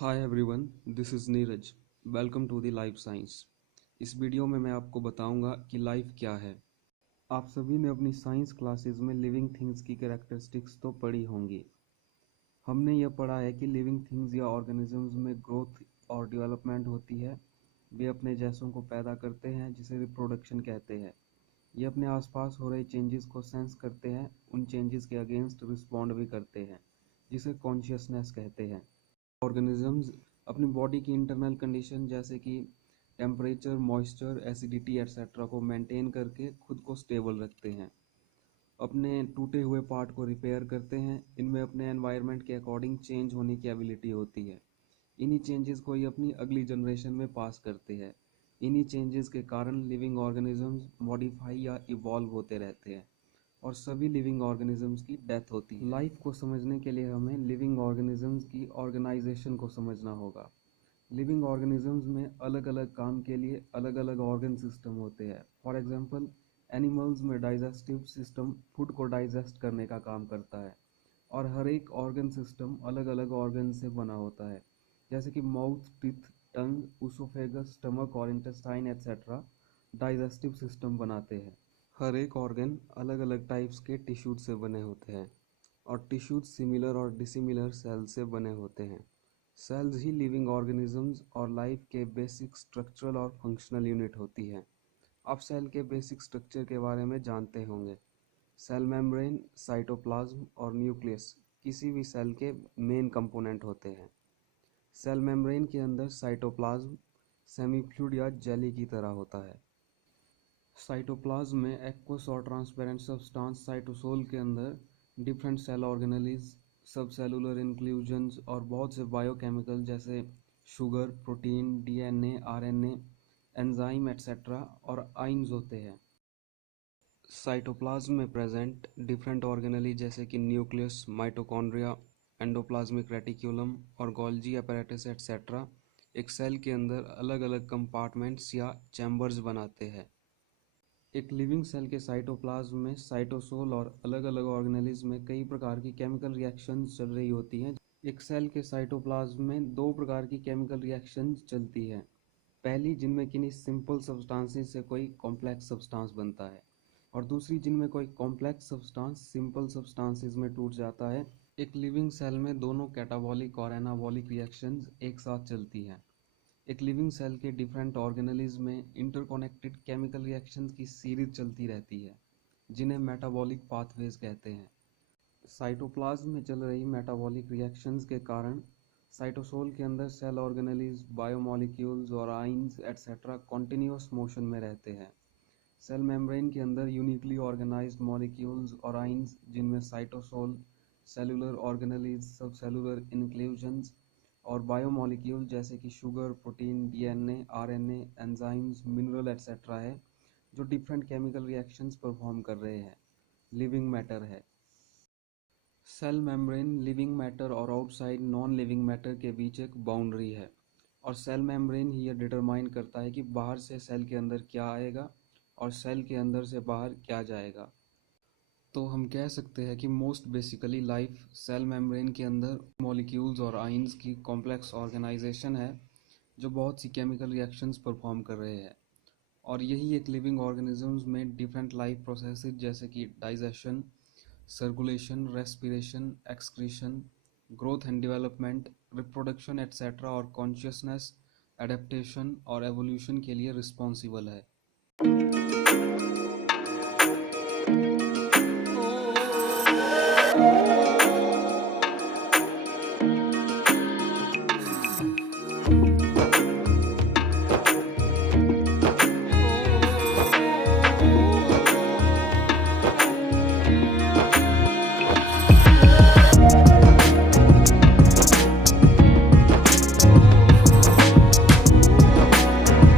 Hi everyone, this is Neeraj. Welcome to the life science. इस वीडियो में मैं आपको बताऊंगा कि लाइफ क्या है। आप सभी ने अपनी साइंस क्लासेस में लिविंग थिंग्स की कैरेक्टरिस्टिक्स तो पढ़ी होंगी। हमने यह पढ़ा है कि लिविंग थिंग्स या ऑर्गेनिजम्स में ग्रोथ और डेवलपमेंट होती है। वे अपने जैसों को पैदा करते हैं, जिसे रिप्रोडक्शन कहते हैं। ये अपने आसपास हो रहे चेंजेस को सेंस करते हैं, उन चेंजेस के अगेंस्ट रिस्पॉन्ड भी करते हैं, जिसे कॉन्शियसनेस कहते हैं। ऑर्गेनिजम्स अपनी बॉडी की इंटरनल कंडीशन जैसे कि टेम्परेचर, मॉइस्चर, एसिडिटी एट्सेट्रा को मेंटेन करके खुद को स्टेबल रखते हैं। अपने टूटे हुए पार्ट को रिपेयर करते हैं। इनमें अपने एनवायरनमेंट के अकॉर्डिंग चेंज होने की एबिलिटी होती है। इन्हीं चेंजेस को ये अपनी अगली जनरेशन में पास करते हैं। इन्हीं चेंजेस के कारण लिविंग ऑर्गेनिजम्स मॉडिफाई या इवॉल्व होते रहते हैं और सभी लिविंग ऑर्गेनिजम्स की डेथ होती है। लाइफ को समझने के लिए हमें लिविंग ऑर्गेनिजम्स की ऑर्गेनाइजेशन को समझना होगा। लिविंग ऑर्गेनिजम्स में अलग अलग काम के लिए अलग अलग ऑर्गन सिस्टम होते हैं। फॉर एग्जांपल, एनिमल्स में डाइजेस्टिव सिस्टम फूड को डाइजेस्ट करने का काम करता है और हर एक ऑर्गन सिस्टम अलग अलग ऑर्गन से बना होता है, जैसे कि माउथ, टीथ, टंग, उसोफेगस, स्टमक और इंटेस्टाइन एट्सेट्रा डाइजेस्टिव सिस्टम बनाते हैं। हर एक ऑर्गन अलग अलग टाइप्स के टिश्यूज से बने होते हैं और टिश्यूज सिमिलर और डिसिमिलर सेल्स से बने होते हैं। सेल्स ही लिविंग ऑर्गेनिजम्स और लाइफ के बेसिक स्ट्रक्चरल और फंक्शनल यूनिट होती है। आप सेल के बेसिक स्ट्रक्चर के बारे में जानते होंगे। सेल मेम्ब्रेन, साइटोप्लाज्म और न्यूक्लियस किसी भी सेल के मेन कंपोनेंट होते हैं। सेल मेम्ब्रेन के अंदर साइटोप्लाज्म सेमीफ्लूइड या जेली की तरह होता है। साइटोप्लाज्म में एक्वस और ट्रांसपेरेंट सब्सटेंस साइटोसोल के अंदर डिफरेंट सेल ऑर्गेनेलिज, सब सेलुलर इंक्लूजन्स और बहुत से बायोकेमिकल जैसे sugar, protein, DNA, RNA, enzyme etcetera और आइंस होते हैं। साइटोप्लाज्म में प्रेजेंट डिफरेंट ऑर्गेनेली जैसे कि न्यूक्लियस, माइटोकॉन्ड्रिया, एंडोप्लाज्मिक रेटिक्यूलम और गोल्जी apparatus एट्सेट्रा एक सेल के अंदर अलग अलग कंपार्टमेंट्स या चैम्बर्स बनाते हैं। एक लिविंग सेल के साइटोप्लाज्म में साइटोसोल और अलग अलग ऑर्गेनेलिज में कई प्रकार की केमिकल रिएक्शंस चल रही होती हैं। एक सेल के साइटोप्लाज्म में दो प्रकार की केमिकल रिएक्शंस चलती है। पहली जिनमें किन्हीं सिंपल सब्सटेंसेस से कोई कॉम्प्लेक्स सब्सटेंस बनता है और दूसरी जिनमें कोई कॉम्प्लेक्स सब्सटेंस सिंपल सब्सटेंसेस में टूट जाता है। एक लिविंग सेल में दोनों कैटाबॉलिक और एनाबॉलिक रिएक्शंस एक साथ चलती हैं। एक लिविंग सेल के डिफरेंट ऑर्गेनेलिज में इंटरकनेक्टेड केमिकल रिएक्शंस की सीरीज चलती रहती है, जिन्हें मेटाबॉलिक पाथवेज कहते हैं। साइटोप्लाज्म में चल रही मेटाबॉलिक रिएक्शंस के कारण साइटोसोल के अंदर सेल ऑर्गेनेलिज, बायोमॉलिक्यूल्स और आइंस एट्सेट्रा कॉन्टिन्यूस मोशन में रहते हैं। सेल मेम्ब्रेन के अंदर यूनिकली ऑर्गेनाइज्ड मॉलिक्यूल्स और आइंस, जिनमें साइटोसोल, सेलुलर ऑर्गेनेलिज, सब सेलुलर इंक्लूजन्स और बायोमॉलिक्यूल जैसे कि sugar, protein, DNA, RNA, enzymes, mineral etcetera है, जो डिफरेंट केमिकल रिएक्शंस परफॉर्म कर रहे हैं। लिविंग मैटर है। सेल मेम्ब्रेन लिविंग मैटर और आउटसाइड नॉन लिविंग मैटर के बीच एक बाउंड्री है और सेल मेम्ब्रेन ही यह डिटरमाइन करता है कि बाहर से सेल के अंदर क्या आएगा और सेल के अंदर से बाहर क्या जाएगा। तो हम कह सकते हैं कि most basically life cell membrane के अंदर मॉलिक्यूल्स और आइंस की कॉम्प्लेक्स ऑर्गेनाइजेशन है, जो बहुत सी केमिकल रिएक्शंस परफॉर्म कर रहे हैं। और यही एक लिविंग ऑर्गेनिजम्स में डिफरेंट लाइफ प्रोसेसेस जैसे कि digestion, circulation, respiration, excretion, growth and development, reproduction etcetera और कॉन्शियसनेस, एडेप्टेशन और एवोल्यूशन के लिए रिस्पॉन्सिबल है।